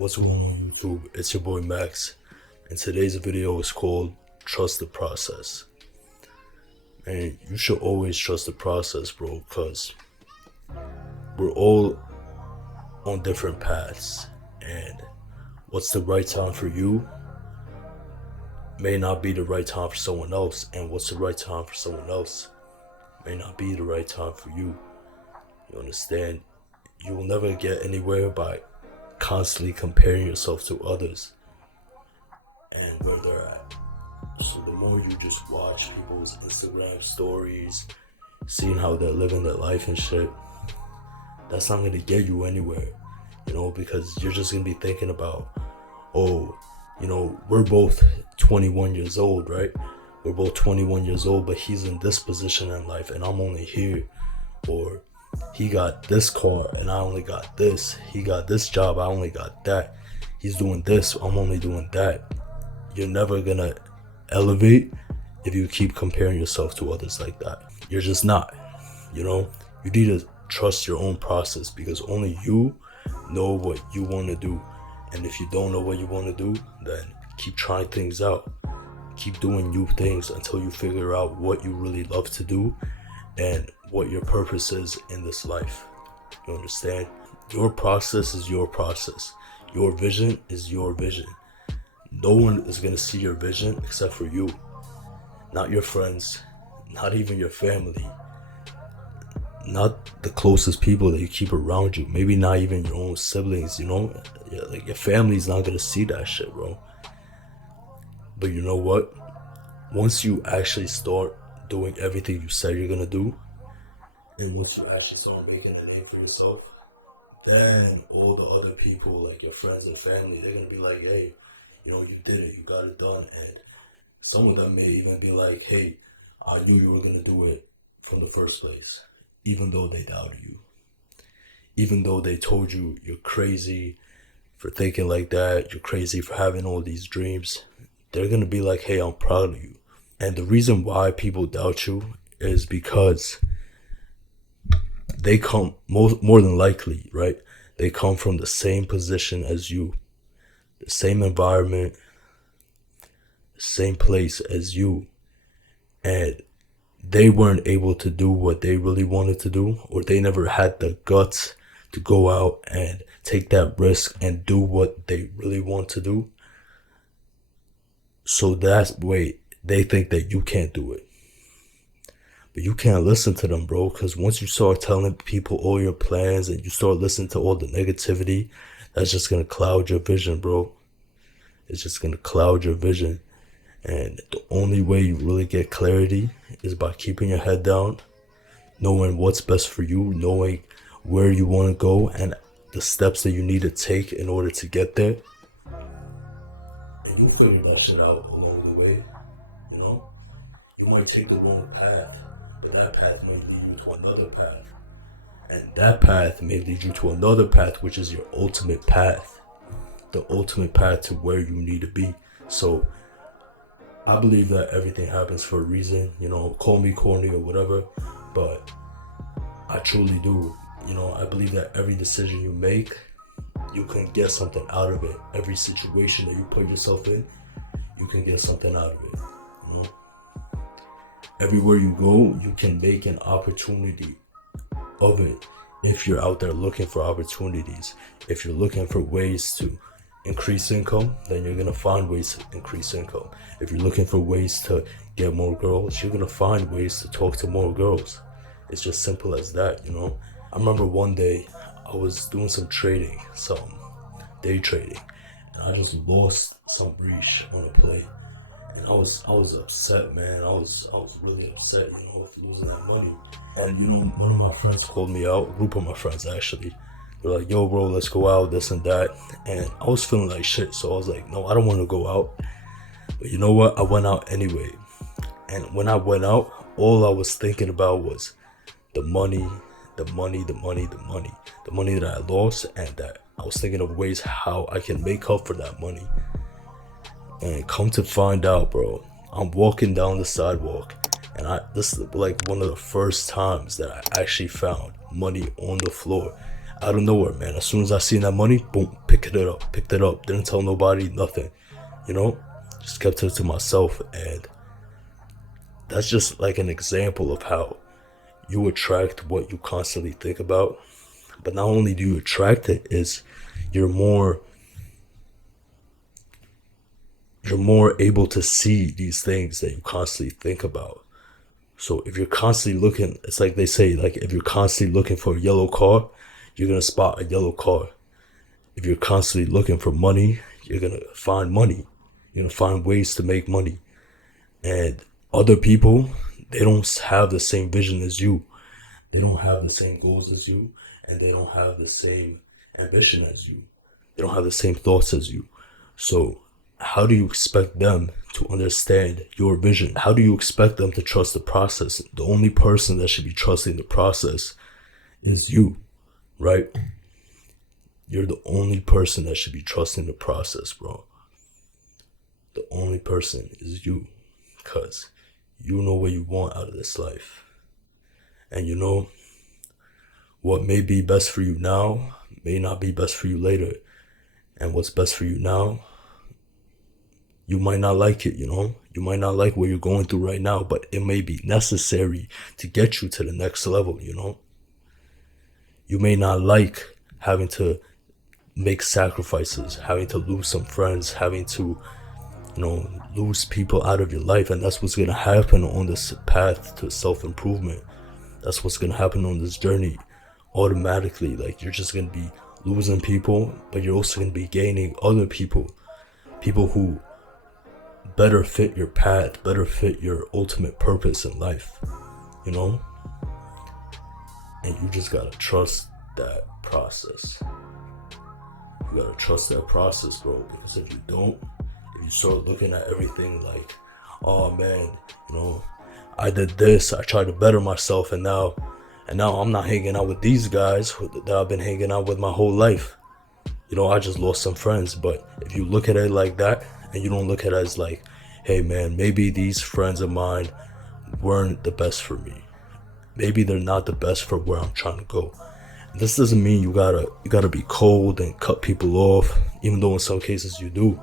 What's going on YouTube? It's your boy Max, and today's video is called Trust the Process. And you should always trust the process, bro, because we're all on different paths, and what's the right time for you may not be the right time for someone else, and what's the right time for someone else may not be the right time for you. You understand? You will never get anywhere by constantly comparing yourself to others and where they're at. So the more you just watch people's Instagram stories, seeing how they're living their life and shit, that's not gonna get you anywhere, because you're just gonna be thinking about, we're both 21 years old, right? We're both 21 years old, but he's in this position in life and I'm only here. Or he got this car and I only got this. He got this job, I only got that. He's doing this, I'm only doing that. You're never gonna elevate if you keep comparing yourself to others like that. You're just not. You need to trust your own process, because only you know what you want to do. And if you don't know what you want to do, then keep trying things out. Keep doing new things until you figure out what you really love to do and what your purpose is in this life. You understand? Your process is your process. Your vision is your vision. No one is going to see your vision except for you. Not your friends, not even your family, not the closest people that you keep around you. Maybe not even your own siblings, like your family's not going to see that shit, bro. But you know what? Once you actually start doing everything you said you're going to do, and once you actually start making a name for yourself, then all the other people, like your friends and family, they're going to be like, hey, you did it, you got it done. And some of them may even be like, hey, I knew you were going to do it from the first place. Even though they doubted you. Even though they told you you're crazy for thinking like that, you're crazy for having all these dreams, they're going to be like, hey, I'm proud of you. And the reason why people doubt you is because they come, more than likely, right? They come from the same position as you, the same environment, the same place as you. And they weren't able to do what they really wanted to do, or they never had the guts to go out and take that risk and do what they really want to do. So that's why they think that you can't do it. But you can't listen to them, bro, because once you start telling people all your plans and you start listening to all the negativity, that's just going to cloud your vision, bro. It's just going to cloud your vision. And the only way you really get clarity is by keeping your head down, knowing what's best for you, knowing where you want to go and the steps that you need to take in order to get there. And you'll figure that shit out along the way, You might take the wrong path, but that path may lead you to another path. And that path may lead you to another path, which is your ultimate path. The ultimate path to where you need to be. So I believe that everything happens for a reason, call me corny or whatever, but I truly do. I believe that every decision you make, you can get something out of it. Every situation that you put yourself in, you can get something out of it, Everywhere you go, you can make an opportunity of it if you're out there looking for opportunities. If you're looking for ways to increase income, then you're gonna find ways to increase income. If you're looking for ways to get more girls, you're gonna find ways to talk to more girls. It's just simple as that, I remember one day I was doing some trading, some day trading, and I just lost some breach on a play. And I was upset, man. I was really upset, with losing that money. And one of my friends called me out, a group of my friends actually. They're like, yo, bro, let's go out, this and that. And I was feeling like shit, so I was like, no, I don't want to go out. But you know what? I went out anyway. And when I went out, all I was thinking about was the money that I lost, and that I was thinking of ways how I can make up for that money. And come to find out, bro, I'm walking down the sidewalk, and this is like one of the first times that I actually found money on the floor. Out of nowhere, man. As soon as I seen that money, boom, picked it up. Didn't tell nobody, nothing. You know, just kept it to myself, and that's just like an example of how you attract what you constantly think about. But not only do you attract it, is you're more you're more able to see these things that you constantly think about. So if you're constantly looking, it's like they say, like if you're constantly looking for a yellow car, you're gonna spot a yellow car. If you're constantly looking for money, you're gonna find money. You're gonna find ways to make money. And other people, they don't have the same vision as you. They don't have the same goals as you, and they don't have the same ambition as you. They don't have the same thoughts as you. So, how do you expect them to understand your vision? How do you expect them to trust the process? The only person that should be trusting the process is you, right? You're the only person that should be trusting the process, bro. The only person is you, because you know what you want out of this life. And you know what may be best for you now may not be best for you later. And what's best for you now, you might not like it, you know? You might not like what you're going through right now, but it may be necessary to get you to the next level, you know? You may not like having to make sacrifices, having to lose some friends, having to, lose people out of your life. And that's what's going to happen on this path to self-improvement. That's what's going to happen on this journey automatically. Like, you're just going to be losing people, but you're also going to be gaining other people, people who better fit your path, better fit your ultimate purpose in life, you know? And you just gotta trust that process. You gotta trust that process, bro, because if you don't, if you start looking at everything like, oh man, I did this, I tried to better myself, and now I'm not hanging out with these guys that I've been hanging out with my whole life. I just lost some friends. But if you look at it like that, and you don't look at it as like, hey man, maybe these friends of mine weren't the best for me. Maybe they're not the best for where I'm trying to go. This doesn't mean you gotta be cold and cut people off, even though in some cases you do.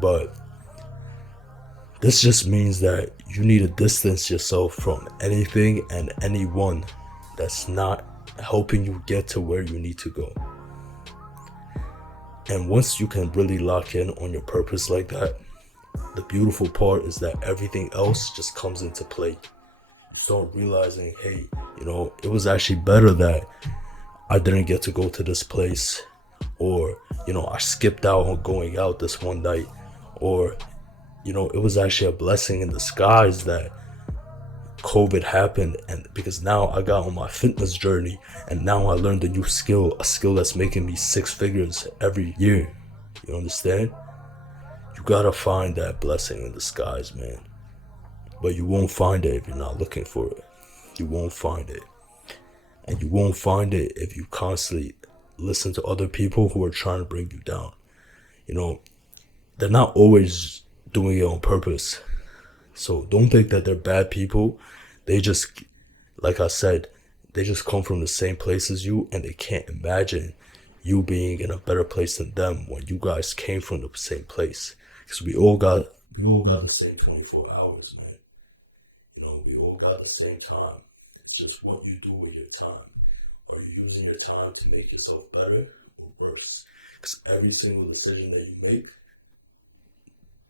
But this just means that you need to distance yourself from anything and anyone that's not helping you get to where you need to go. And once you can really lock in on your purpose like that, the beautiful part is that everything else just comes into play. You start realizing, hey, it was actually better that I didn't get to go to this place, or, I skipped out on going out this one night, or, it was actually a blessing in disguise that COVID happened, and because now I got on my fitness journey, and now I learned a new skill, a skill that's making me 6 figures every year. You understand? You gotta find that blessing in disguise, man. But you won't find it if you're not looking for it. You won't find it. And you won't find it if you constantly listen to other people who are trying to bring you down. They're not always doing it on purpose. So don't think that they're bad people. They just, like I said, they just come from the same place as you, and they can't imagine you being in a better place than them when you guys came from the same place. Because we all got the same 24 hours, man. We all got the same time. It's just what you do with your time. Are you using your time to make yourself better or worse? Because every single decision that you make,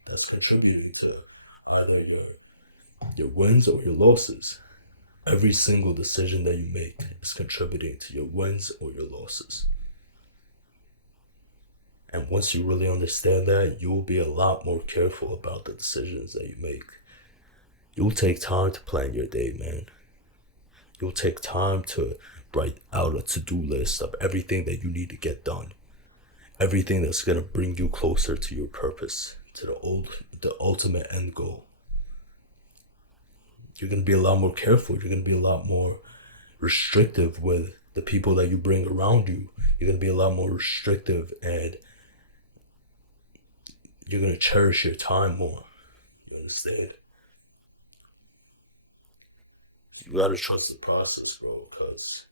that's contributing to either your wins or your losses. Every single decision that you make is contributing to your wins or your losses. And once you really understand that, you'll be a lot more careful about the decisions that you make. You'll take time to plan your day, man. You'll take time to write out a to-do list of everything that you need to get done. Everything that's gonna bring you closer to your purpose, to the ultimate end goal. You're gonna be a lot more careful. You're gonna be a lot more restrictive with the people that you bring around you. You're gonna be a lot more restrictive, and you're gonna cherish your time more. You understand? You gotta trust the process, bro, because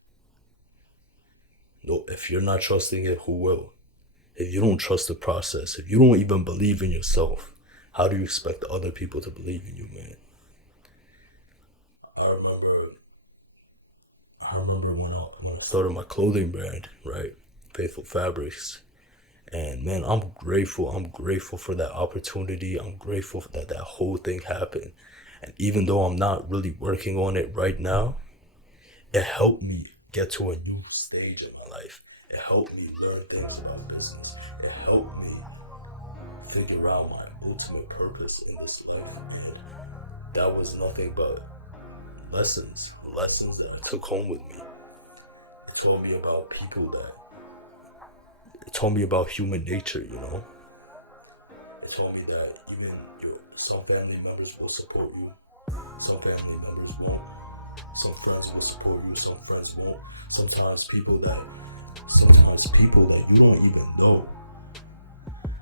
No, if you're not trusting it, who will? If you don't trust the process, if you don't even believe in yourself, how do you expect other people to believe in you, man? I remember, I remember when I started my clothing brand, right? Faithful Fabrics. And man, I'm grateful. I'm grateful for that opportunity. I'm grateful that that whole thing happened. And even though I'm not really working on it right now, it helped me get to a new stage in my life. It helped me learn things about business. It helped me figure out my ultimate purpose in this life. And that was nothing but lessons that I took home with me. It taught me about people that, it taught me about human nature, you know? It taught me that even some family members will support you, some family members won't. Some friends will support you, some friends won't. Sometimes people that you don't even know.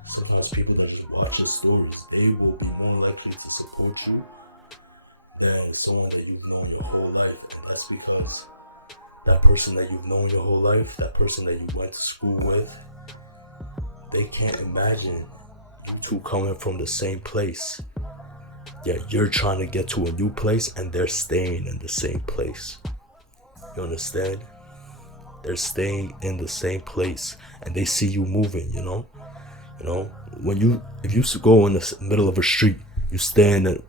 Sometimes people that just watch your stories, they will be more likely to support you than someone that you've known your whole life. And that's because that person that you've known your whole life, that person that you went to school with, they can't imagine you two coming from the same place. Yet you're trying to get to a new place and they're staying in the same place. You understand? They're staying in the same place and they see you moving, you know? You know, if you go in the middle of a street, you stand and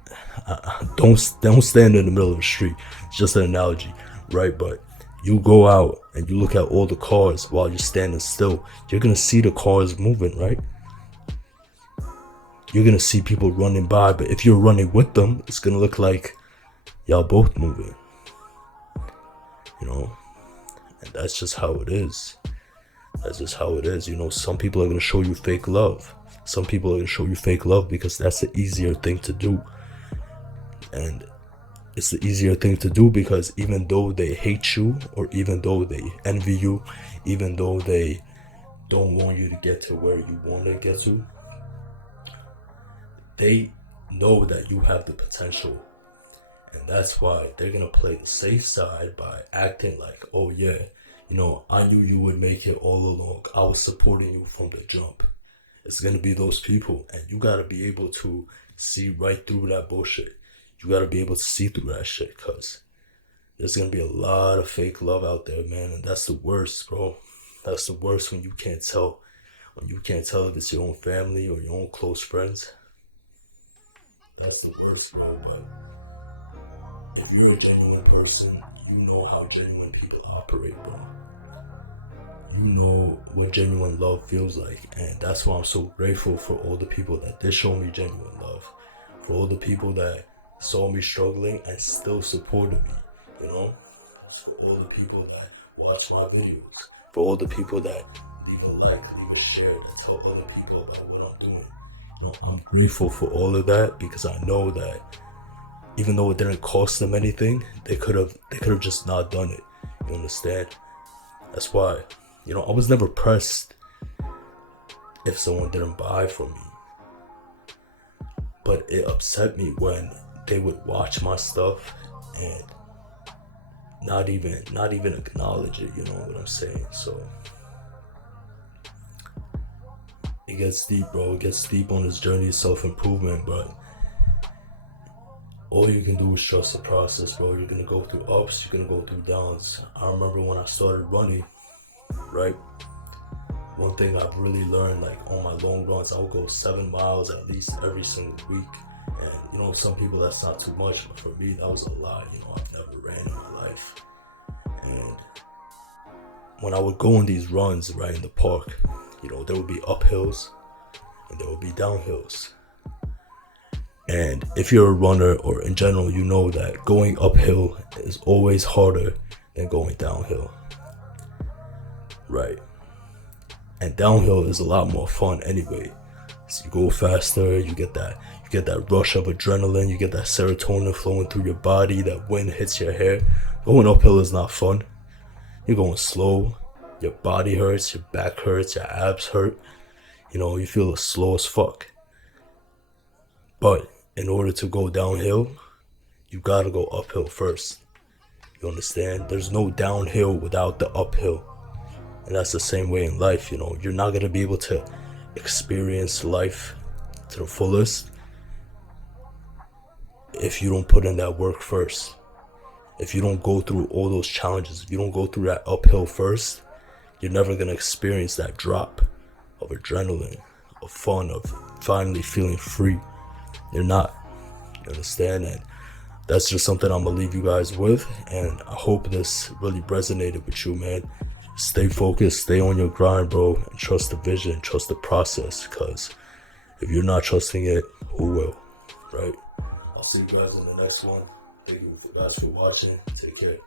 don't stand in the middle of the street. It's just an analogy, right? But you go out and you look at all the cars while you're standing still. You're gonna see the cars moving, right? You're gonna see people running by, but if you're running with them, it's gonna look like y'all both moving. You know, and that's just how it is. That's just how it is. You know, some people are gonna show you fake love. Some people are gonna show you fake love because that's the easier thing to do. And it's the easier thing to do because even though they hate you, or even though they envy you, even though they don't want you to get to where you want to get to, they know that you have the potential. And that's why they're gonna play the safe side by acting like, oh yeah, you know, I knew you would make it all along. I was supporting you from the jump. It's gonna be those people, and you gotta be able to see right through that bullshit. You gotta be able to see through that shit, cause there's gonna be a lot of fake love out there, man, and that's the worst, bro. That's the worst when you can't tell. When you can't tell if it's your own family or your own close friends. That's the worst, bro. But if you're a genuine person, you know how genuine people operate, bro. You know what genuine love feels like, and that's why I'm so grateful for all the people that did show me genuine love, for all the people that saw me struggling and still supported me, you know, for all the people that watch my videos, for all the people that leave a like, leave a share, that tell other people about what I'm doing. You know, I'm grateful for all of that because I know that even though it didn't cost them anything, they could have just not done it. You understand? That's why, you know, I was never pressed if someone didn't buy from me. But it upset me when they would watch my stuff and not even acknowledge it, you know what I'm saying? So it gets deep, bro. It gets deep on this journey of self-improvement, but all you can do is trust the process, bro. You're gonna go through ups, you're gonna go through downs. I remember when I started running, right? One thing I've really learned, like on my long runs, I would go 7 miles at least every single week. And you know, some people that's not too much, but for me that was a lot. You know, I've never ran in my life. And when I would go on these runs, right, in the park, you know, there would be uphills and there would be downhills. And if you're a runner or in general, you know that going uphill is always harder than going downhill, right? And downhill is a lot more fun anyway. So you go faster, you get that rush of adrenaline, you get that serotonin flowing through your body, that wind hits your hair. Going uphill is not fun. You're going slow, your body hurts, your back hurts, your abs hurt. You know, you feel slow as fuck. But in order to go downhill, you gotta go uphill first. You understand? There's no downhill without the uphill. And that's the same way in life, you know. You're not going to be able to experience life to the fullest if you don't put in that work first. If you don't go through all those challenges, if you don't go through that uphill first, you're never going to experience that drop of adrenaline, of fun, of finally feeling free. You're not. You understand? And that's just something I'm going to leave you guys with. And I hope this really resonated with you, man. Stay focused, stay on your grind, bro, and trust the vision, trust the process. Because if you're not trusting it, who will? Right? I'll see you guys in the next one. Thank you guys for watching. Take care.